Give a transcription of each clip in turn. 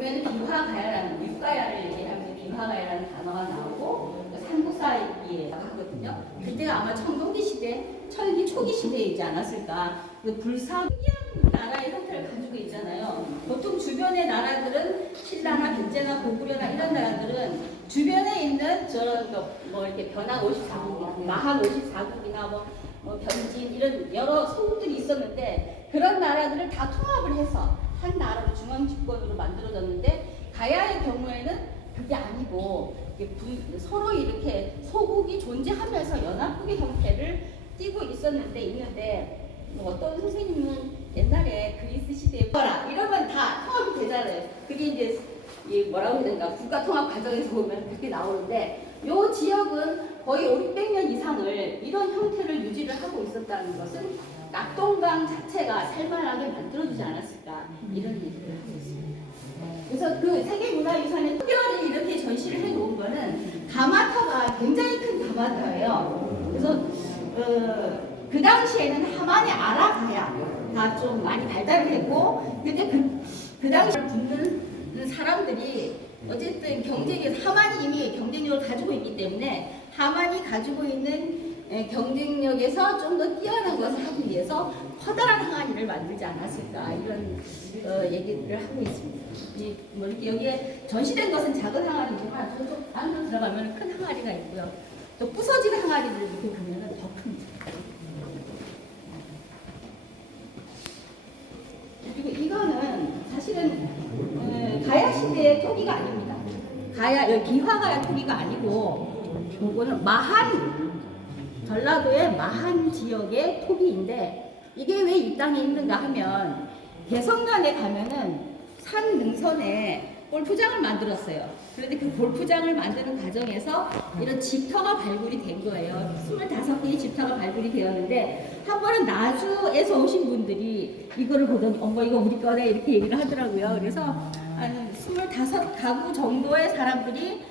보면 비화가야라는 육가야를 얘기하면서 비화가야라는 단어가 나오고 삼국사기에 하거든요. 그때가 아마 청동기 시대, 철기 초기 시대이지 않았을까. 그 불사 나라의 형태를 가지고 있잖아요. 보통 주변의 나라들은 신라나 백제나 고구려나 이런 나라들은 주변에 있는 뭐 이렇게 변한 54국이나 마한 54국이나 뭐 변진 이런 여러 소국들이 있었는데 그런 나라들을 다 통합을 해서 한 나라로 중앙 집권으로 만들어졌는데 가야의 경우에는 그게 아니고 서로 이렇게 소국이 존재하면서 연합국의 형태를 띠고 있는데 뭐 어떤 선생님은 옛날에 그리스 시대에 이러면 다 통합이 되잖아요. 그게 이제 뭐라고 해야 되나 국가 통합 과정에서 보면 그렇게 나오는데 이 지역은 거의 500년 이상을 이런 형태를 유지를 하고 있었다는 것은 낙동강 자체가 살만하게 만들어주지 않았을까 이런 얘기를 하고 있습니다. 그래서 그 세계문화유산의 특별히 이렇게 전시를 해놓은 거는 가마터가 굉장히 큰 가마터예요. 그래서 그 당시에는 하만의 아라가야가 좀 많이 발달했고 근데 그 당시에 붙는 사람들이 어쨌든 경쟁에서 하만이 이미 경쟁력을 가지고 있기 때문에 하만이 가지고 있는 경쟁력에서 좀 더 뛰어난 것을 하기 위해서 커다란 항아리를 만들지 않았을까 이런 얘기를 하고 있습니다. 뭐 이렇게 여기에 전시된 것은 작은 항아리지만 저쪽 안으로 들어가면 큰 항아리가 있고요. 또 부서진 항아리를 이렇게 보면 더 큽니다. 그리고 이거는 사실은 가야 시대의 토기가 아닙니다. 비화가야 토기가 아니고 이거는 마한 전라도의 마한 지역의 토기인데 이게 왜 이 땅에 있는가 하면 개성면에 가면은 산 능선에 골프장을 만들었어요. 그런데 그 골프장을 만드는 과정에서 이런 집터가 발굴이 된 거예요. 25개의 집터가 발굴이 되었는데 한 번은 나주에서 오신 분들이 이거를 보더니 어머 이거 우리 거네 이렇게 얘기를 하더라고요. 그래서 한 25가구 정도의 사람들이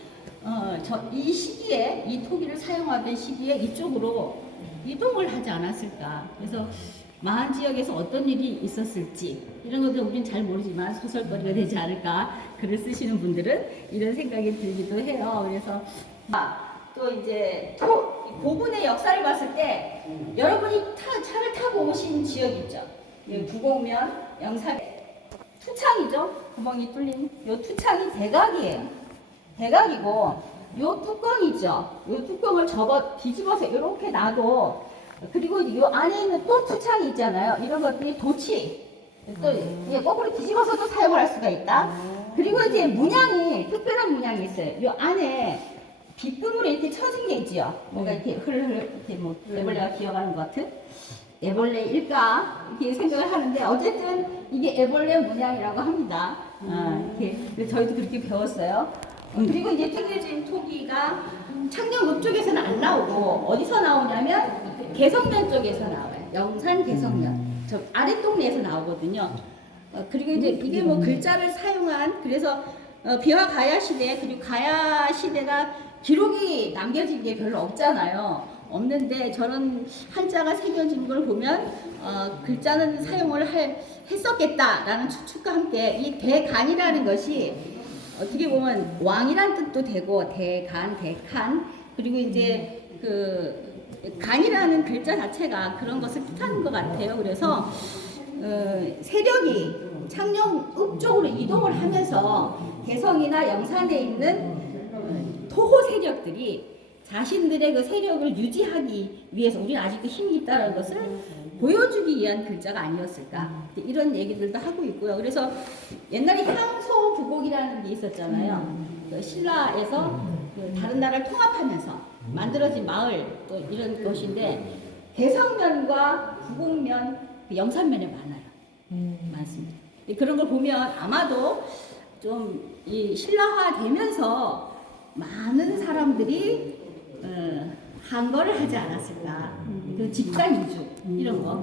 이 시기에 이 토기를 사용하던 시기에 이쪽으로 이동을 하지 않았을까. 그래서 마한 지역에서 어떤 일이 있었을지 이런 것들 우리는 잘 모르지만 소설거리가 되지 않을까. 글을 쓰시는 분들은 이런 생각이 들기도 해요. 그래서 또 이제 고군의 역사를 봤을 때 여러분이 차를 타고 오신 지역 있죠. 부곡면, 영산 투창이죠. 구멍이 뚫린 요 투창이 대각이에요. 대각이고 요 뚜껑이죠. 요 뚜껑을 뒤집어서 이렇게 놔도 그리고 이 안에 있는 또 투창이 있잖아요. 이런 것들이 도치. 또 거꾸로 뒤집어서도 사용을 할 수가 있다. 그리고 이제 문양이 특별한 문양이 있어요. 이 안에 빗금으로 이렇게 쳐진 게 있지요. 뭔가 이렇게 이렇게 뭐 애벌레가 기어가는 것 같은 애벌레일까 이렇게 생각을 하는데 어쨌든 이게 애벌레 문양이라고 합니다. 이렇게 저희도 그렇게 배웠어요. 그리고 이제 특이해진 토기가 창녕읍 쪽에서는 안 나오고 어디서 나오냐면 개성면 쪽에서 나와요. 영산 개성면 저 아랫동네에서 나오거든요. 그리고 이제 이게 뭐 글자를 사용한 그래서 비화 가야 시대 그리고 가야 시대가 기록이 남겨진 게 별로 없잖아요. 없는데 저런 한자가 새겨진 걸 보면 글자는 사용을 했었겠다라는 추측과 함께 이 대간이라는 것이 어떻게 보면 왕이란 뜻도 되고 대간, 대칸 그리고 이제 그 간이라는 글자 자체가 그런 것을 뜻하는 것 같아요. 그래서 세력이 창녕읍 쪽으로 이동을 하면서 개성이나 영산에 있는 토호 세력들이 자신들의 그 세력을 유지하기 위해서 우리는 아직도 힘이 있다는 것을 보여주기 위한 글자가 아니었을까 이런 얘기들도 하고 있고요. 그래서 옛날에 향소부곡이라는 게 있었잖아요. 그 신라에서 그 다른 나라를 통합하면서 만들어진 마을 또 이런 것인데 개성면과 부곡면, 그 영산면에 많아요. 많습니다. 그런 걸 보면 아마도 좀 이 신라화 되면서 많은 사람들이 한거를 하지 않았을까. 그 집단 이주 이런 거.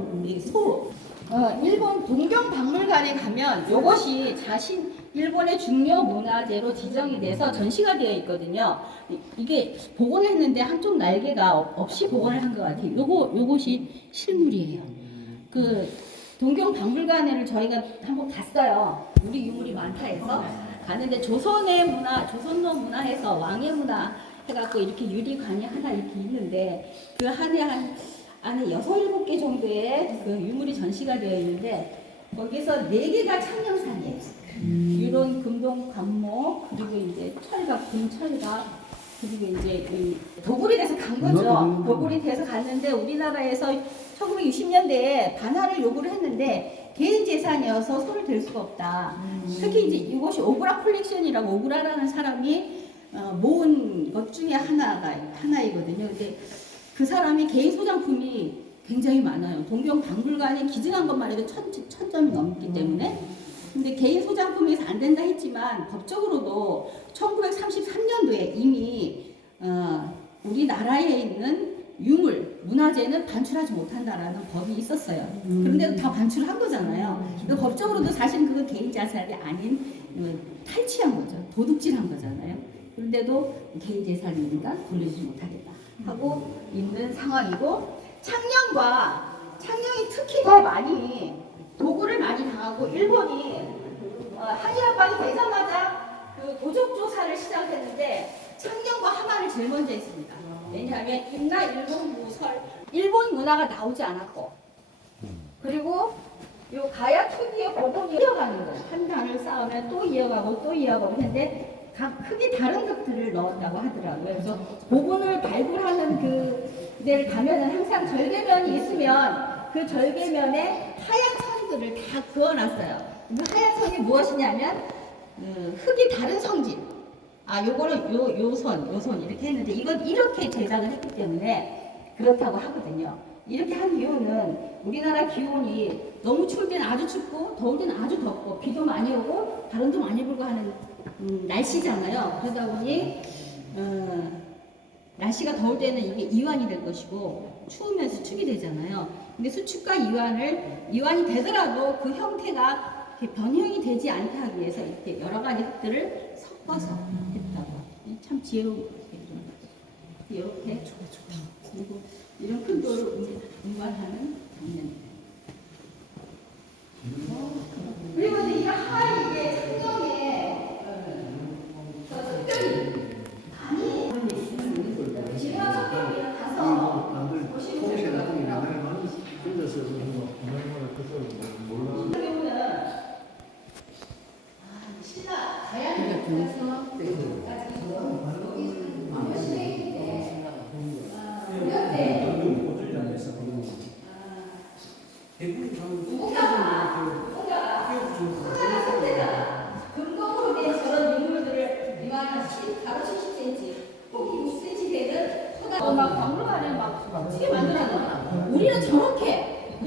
일본 동경박물관에 가면 이것이 일본의 중요 문화재로 지정이 돼서 전시가 되어 있거든요. 이게 복원을 했는데 한쪽 날개가 없이 복원을 한 것 같아요. 요것이 실물이에요. 그 동경박물관을 저희가 한번 갔어요. 우리 유물이 많다 해서 갔는데 조선의 문화, 조선노 문화에서 왕의 문화 해갖고 이렇게 유리관이 하나 이렇게 있는데 그 안에 6, 7개 정도의 그 유물이 전시가 되어 있는데 거기서 4개가 창녕산이에요. 유론, 금동, 관목, 그리고 이제 철갑, 금철갑, 그리고 이제 이 도굴이 돼서 간 거죠. 도굴이 돼서 갔는데 우리나라에서 1960년대에 반환을 요구를 했는데 개인 재산이어서 손을 댈 수가 없다. 특히 이제 이것이 오그라 컬렉션이라고 오그라라는 사람이 모은 것 중에 하나이거든요. 근데 그 사람이 개인 소장품이 굉장히 많아요. 동경박물관에 기증한 것만 해도 1000점이 넘기 때문에. 근데 개인 소장품에서 안 된다 했지만 법적으로도 1933년도에 이미 우리나라에 있는 유물, 문화재는 반출하지 못한다라는 법이 있었어요. 그런데도 다 반출한 거잖아요. 그러니까 법적으로도 사실 그건 개인 자산이 아닌 탈취한 거죠. 도둑질한 거잖아요. 그런데도 개인 재산이니까 돌려주지 못하겠다 하고 있는 상황이고 창녕이 특히 더 많이 도구를 많이 당하고 일본이 한일합방이 되자마자 그 도적 조사를 시작했는데 창녕과 하마를 제일 먼저 했습니다. 왜냐하면 임나 일본 무설 일본 문화가 나오지 않았고 그리고 요 가야 투기의 복원이 이어가는 거예요. 한 단을 쌓으면 또 이어가고 또 이어가고 했는데 각 크게 다른 것들을 넣었다고 하더라고요. 그래서 복원을 발굴하는 그 데를 가면은 항상 절개면이 있으면 그 절개면에 하얀 선들을 다 그어놨어요. 그 하얀 선이 무엇이냐면 흙이 다른 성질. 요거는 요 선 이렇게 했는데 이건 이렇게 제작을 했기 때문에 그렇다고 하거든요. 이렇게 한 이유는 우리나라 기온이 너무 추울 때는 아주 춥고 더울 때는 아주 덥고 비도 많이 오고 바람도 많이 불고 하는 날씨잖아요. 그러다 보니 날씨가 더울 때는 이게 이완이 될 것이고 추우면 수축이 되잖아요. 근데 수축과 이완이 되더라도 그 형태가 변형이 되지 않게 하기 위해서 이렇게 여러 가지 흙들을 섞어서 했다고. 참 지혜로운 이렇게 그리고 이런 큰 돌을 운반하는 장면입니다. 그리고 이제 이 하얀 이게 성경에 특별히 간이 지금 성경에 가서 보시면 될 것 같아요. 신라 다양한 금동으로 된 저런 유물들을 이만한 가로 70cm, 폭이 60cm 되는 막 박물관에 막 어떻게 만들어놨나? 우리는 저렇게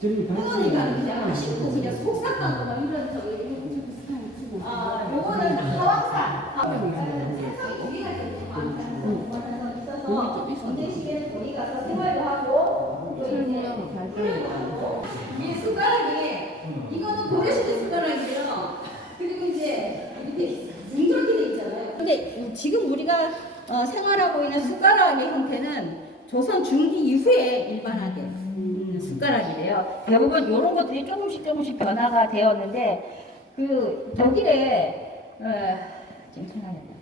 그러니까 그냥 아쉽고 그냥 속상하고 막 이런 저기 요거는 하왕산 세상에 고기가 있어서 전쟁시계는 거기 가서 생활도 하고 이 숟가락이 이거는 고려시대 숟가락이에요. 그리고 이제 이렇게 뭉절기돼 있잖아요. 근데 지금 우리가 생활하고 있는 숟가락의 형태는 조선 중기 이후에 일반화된 숟가락이래요. 대부분 이런 것들이 조금씩 변화가 되었는데 그 독일에 지금 생각났네.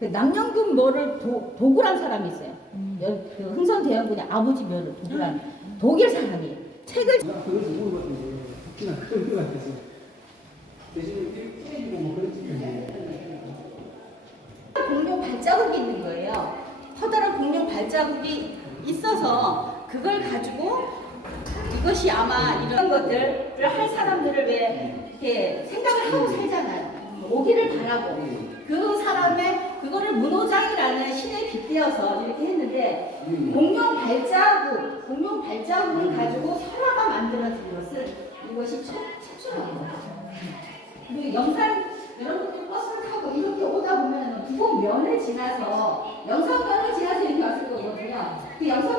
그 남영금 뭐를 도굴한 사람이 있어요. 그 흥선대원군의 아버지 묘를 도굴한 독일 사람이 책을 공룡 발자국이 있는 거예요. 커다란 공룡 발자국이 있어서 그걸 가지고 이것이 아마 이런 것들을 할 사람들을 왜 이렇게 생각을 하고 살잖아요. 오기를 바라고 그 사람의 그거를 문호장이라는 신에 빗대어서 이렇게 했는데 공룡 발자국을 가지고 설화가 만들어진 것을 이것이 최초라고. 그리고 여러분들이 버스를 타고 이렇게 오다 보면 부곡면을 지나서 영산면을 지나서 이렇게 왔을 거거든요. 그 영산